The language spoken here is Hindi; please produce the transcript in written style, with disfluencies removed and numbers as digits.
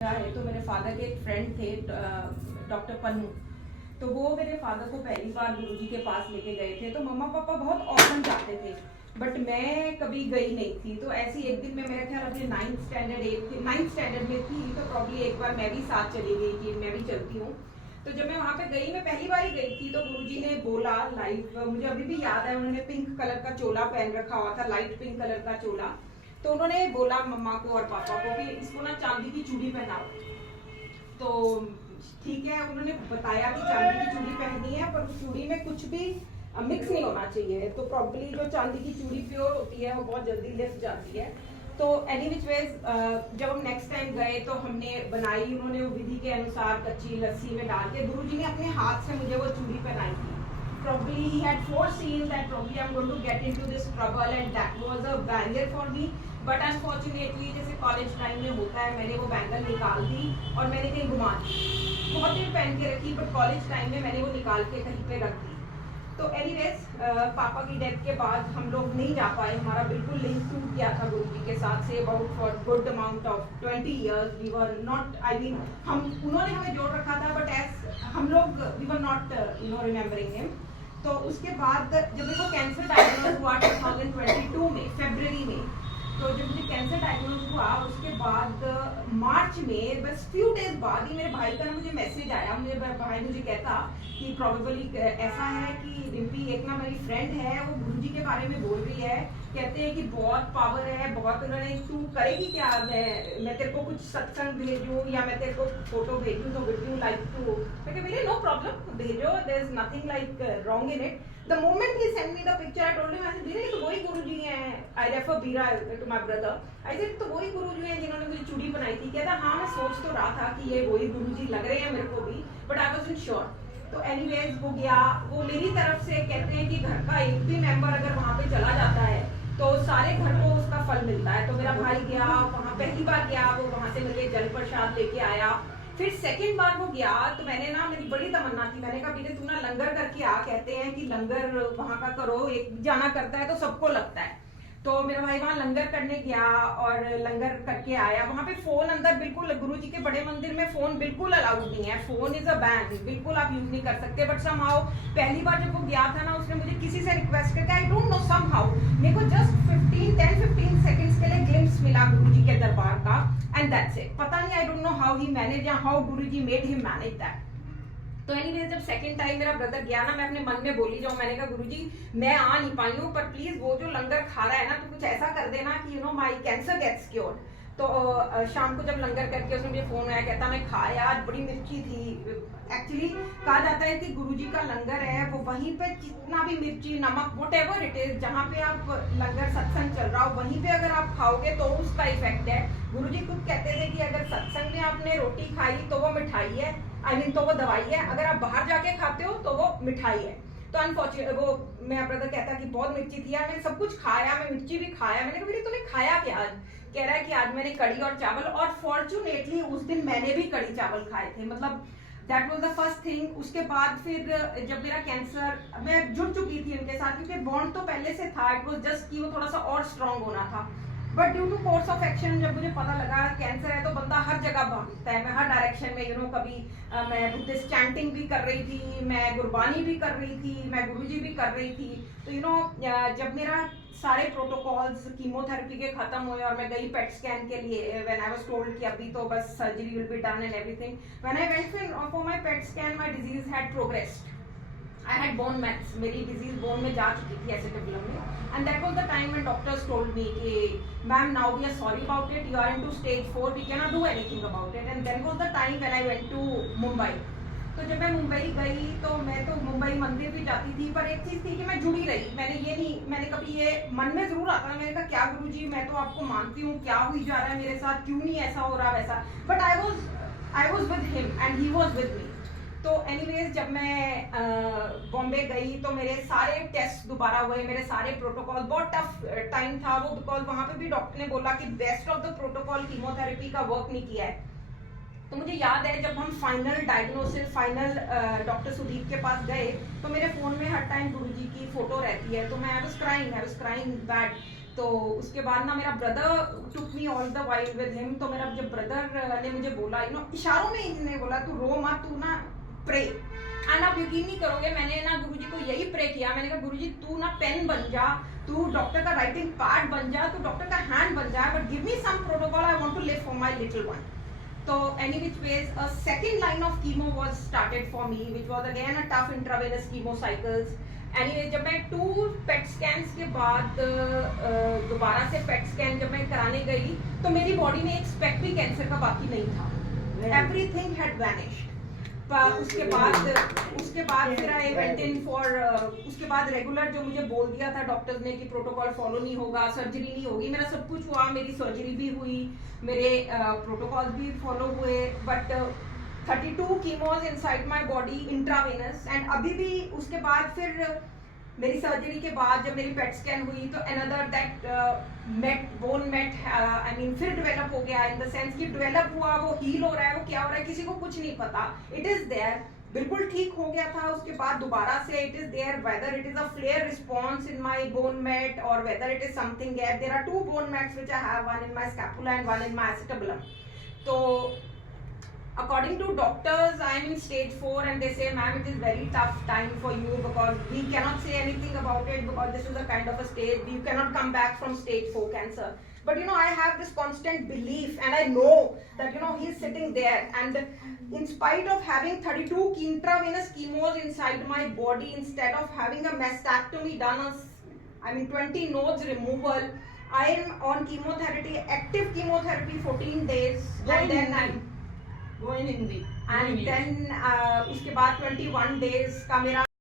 है तो मेरे फादर के एक फ्रेंड थे डॉक्टर पन्नू। तो वो मेरे फादर को पहली बार गुरुजी के पास लेके गए थे। तो मम्मा पापा बहुत ऑफन जाते थे बट मैं कभी गई नहीं थी। तो ऐसी एक दिन में मेरा ख्याल अपने 9th स्टैंडर्ड में थी तो प्रॉब्ली एक बार मैं भी साथ चली गई कि मैं भी चलती हूँ। तो जब मैं वहाँ पे गई, मैं पहली बार ही गई थी, तो गुरुजी ने बोला लाइव, मुझे अभी भी याद है, उन्होंने पिंक कलर का चोला पहन रखा हुआ था, लाइट पिंक कलर का चोला। तो उन्होंने बोला मम्मा को और पापा को कि इसको ना चांदी की चूड़ी पहनाओ। तो ठीक है, उन्होंने बताया कि चांदी की चूड़ी पहननी है पर उस चूड़ी में कुछ भी मिक्स नहीं होना चाहिए। तो प्रॉब्ली जो चांदी की चूड़ी प्योर होती है वो बहुत जल्दी लिफ्ट जाती है। तो एनी विच वेज जब हम नेक्स्ट टाइम गए तो हमने बनाई, उन्होंने वो विधि के अनुसार कच्ची लस्सी में डाल के गुरुजी ने अपने हाथ से मुझे वो चूड़ी पहनाई थी। Probably he had foreseen that probably I'm going to get into this trouble and that was a barrier for me. But unfortunately जैसे कॉलेज टाइम में होता है, मैंने वो बैंगल निकाल दी और मैंने कहीं घुमा दी। बहुत देर पहन के रखी बट कॉलेज टाइम में मैंने वो निकाल के कहीं पे रख दी। तो एनीवेज पापा की डेथ के बाद हम लोग नहीं जा पाए, हमारा बिल्कुल लिंक टूट गया था गुरुजी के साथ से about for good amount of 20 years we were not, I mean हम उन्होंने हमें जोड़ रखा था बट एज हम लोग we were not remembering him. तो उसके बाद जब मेरे को कैंसर डायग्नोज हुआ 2022 में फरवरी में, तो जब मुझे कैंसर डायग्नोज हुआ उसके बाद मार्च में बस फ्यू डेज बाद ही मेरे भाई का मुझे मैसेज आया। मेरे भाई मुझे कहता कि प्रोबेबली ऐसा है कि रिम्पी एक ना मेरी फ्रेंड है, वो गुरुजी के बारे में बोल रही है, कहते हैं कि बहुत पावर है, बहुत उन्होंने, तू करेगी क्या, मैं तेरे को कुछ सत्संग भेजूं या मैं तेरे को फोटो भेजूं, तो विल यू लाइक टू? मैं बोली नो प्रॉब्लम, भेजो, there is nothing like wrong in it. The moment he send me the picture I told him, I said ये तो वही गुरुजी हैं, आई रेफर बीरा to my brother, I said तो वही गुरुजी हैं जिन्होंने मुझे चूड़ी बनाई थी। कहता हाँ मैं सोच तो रहा था कि ये वही गुरुजी लग रहे हैं मेरे को भी, बट आई वाजंट श्योर। तो एनीवेज वो गया, वो मेरी तरफ से कहते हैं कि घर का एक भी मेंबर अगर वहाँ पे चला जाता है तो सारे घर को उसका फल मिलता है। तो मेरा भाई गया वहाँ, पहली बार गया वो, वहाँ से मुझे जल प्रसाद लेके आया। फिर सेकंड बार वो गया तो मैंने ना, मेरी बड़ी तमन्ना थी, मैंने कहा बीरे तू ना लंगर करके आ, कहते हैं कि लंगर वहाँ का करो, एक जाना करता है तो सबको लगता है। तो मेरा भाई वहाँ लंगर करने गया और लंगर करके आया। वहाँ पे फोन अंदर बिल्कुल, गुरुजी के बड़े मंदिर में फोन बिल्कुल अलाउड नहीं है, फोन इज अ बैन, बिल्कुल आप यूज नहीं कर सकते। बट समहाउ पहली बार जब वो गया था ना, उसने मुझे किसी से रिक्वेस्ट करके, आई डोंट नो समहाउ मेरे को जस्ट 10-15 सेकंड्स के लिए ग्लिम्स मिला गुरुजी के दरबार का, एंड दैट्स इट। पता नहीं, I don't know how he manage या how guruji made him manage that. तो एनीवेज जब सेकंड टाइम मेरा ब्रदर गया ना, मैं अपने मन में बोली जाऊँ, मैंने कहा गुरुजी मैं आ नहीं पाई हूँ पर प्लीज वो जो लंगर खा रहा है ना, तो कुछ ऐसा कर देना कि you know my cancer gets cured. तो शाम को जब लंगर करके उसने मुझे फोन आया, कहता मैं खाया, आज बड़ी मिर्ची थी। एक्चुअली कहा जाता है कि गुरुजी का लंगर है वो वहीं पे जितना भी मिर्ची नमक वट एवर इट इज, जहाँ पे आप लंगर सत्संग चल रहा हो वहीं पे अगर आप खाओगे तो उसका इफेक्ट है। गुरुजी खुद कहते थे कि अगर सत्संग में आपने रोटी खाई तो वो मिठाई है, आई मीन तो वो दवाई है, अगर आप बाहर जाके खाते हो तो वो मिठाई है। तो अनफॉर्चुनेट वो मेरा ब्रदर कहता कि बहुत मिर्ची थी यार, मैंने सब कुछ खाया, मैं मिर्ची भी खाया। मैंने कहा तूने खाया क्या आज? कह रहा है कि आज मैंने कड़ी और चावल, और फॉर्चुनेटली उस दिन मैंने भी कड़ी चावल खाए थे। मतलब that was the first thing. उसके बाद फिर जब मेरा कैंसर, मैं जुड़ चुकी थी उनके साथ क्योंकि बॉन्ड तो पहले से था, इट वाज जस्ट कि वो थोड़ा सा और स्ट्रांग होना था। But due to course of action जब मुझे पता लगा कैंसर है तो बंदा हर जगह भागता है, मैं हर डायरेक्शन में, यू नो, कभी मैं बुद्धिस्ट चैंटिंग भी कर रही थी, मैं गुरबानी भी कर रही थी, मैं गुरुजी भी कर रही थी। तो यू नो जब मेरा सारे प्रोटोकॉल्स कीमोथेरेपी के खत्म हुए और मैं गई पेट स्कैन के लिए, व्हेन आई वाज टोल्ड कि अभी तो बस surgery will be done and everything, when I went for my PET scan my disease had progressed, I had bone mets, मेरी डिजीज बोन में जा चुकी थी एसिटिकुलम में, and that was the time when doctors told me कि ma'am now we are sorry about it, you are into stage 4, we cannot do anything about it, and then was the time when I went to Mumbai। तो जब मैं मुंबई गई तो मैं तो मुंबई मंदिर भी जाती थी, पर एक चीज थी कि मैं जुड़ी रही, मैंने ये नहीं, मैंने कभी ये मन में जरूर आता है, मैंने कहा क्या गुरुजी मैं तो आपको मानती हूँ, क्या हुई जा रहा है मेरे साथ, क्यों नहीं ऐसा हो रहा वैसा, but I was with him and he was with me. तो एनीवेज जब मैं बॉम्बे गई तो मेरे सारे टेस्ट दोबारा हुए, मेरे सारे प्रोटोकॉल, बहुत टफ टाइम था वो, बिकॉज वहां पे भी डॉक्टर ने बोला कि best of the protocol chemotherapy का वर्क नहीं किया है। तो मुझे याद है जब हम final diagnosis, final doctor Sudeep के पास गए तो मेरे फोन में हर टाइम गुरुजी की फोटो रहती है, तो मैं आई वाज क्राइंग बैड। तो उसके बाद ना मेरा brother took me all the while with him. तो मेरा जब ब्रदर ने मुझे बोला, इशारों में इन्होंने बोला तू रो मत, तू ना प्रे। एंड आप यकीन नहीं करोगे, मैंने ना गुरुजी को यही प्रे किया। मैंने कहा गुरुजी तू ना पेन बन जा, तू डॉक्टर का राइटिंग पैड बन जा, तू डॉक्टर का हैंड बन जा, but give me some protocol, I want to live for my little one. तो any which ways a second line of chemo was started for me, which was again a tough intravenous chemo cycles. Anyway जब मैं 2 पेट स्कैन्स के बाद दोबारा से पेट स्कैन जब मैं कराने गई, तो मेरी बॉडी में एक स्पेक भी कैंसर का बाकी नहीं था। Everything had vanished. उसके बाद फिर आई वेंट इन फॉर उसके बाद रेगुलर जो मुझे बोल दिया था डॉक्टर्स ने कि प्रोटोकॉल फॉलो नहीं होगा, सर्जरी नहीं होगी, मेरा सब कुछ हुआ, मेरी सर्जरी भी हुई, मेरे प्रोटोकॉल भी फॉलो हुए, but 32 chemos inside my body intravenous. And अभी भी उसके बाद फिर मेरी सर्जरी के बाद जब मेरी पेट स्कैन हुई तो another that bone met I mean फिर डेवलप हो गया, इन द सेंस कि डेवलप हुआ, वो हील हो रहा है, वो क्या हो रहा है किसी को कुछ नहीं पता। इट इज देयर, बिल्कुल ठीक हो गया था। उसके बाद दोबारा से it is there, whether it is a flare response in my bone met और whether it is something gap. There are 2 bone mets which I have, one in my scapula and one in my acetabulum. तो according to doctors, I am in stage 4 and they say, ma'am, it is very tough time for you because we cannot say anything about it because this is a kind of a stage, you cannot come back from stage 4 cancer. But I have this constant belief and I know that he is sitting there, and in spite of having 32 intravenous chemos inside my body, instead of having a mastectomy done, 20 nodes removal, I am on chemotherapy, active chemotherapy 14 days, and then I'm Go in Hindi. and then उसके बाद 21 days का मेरा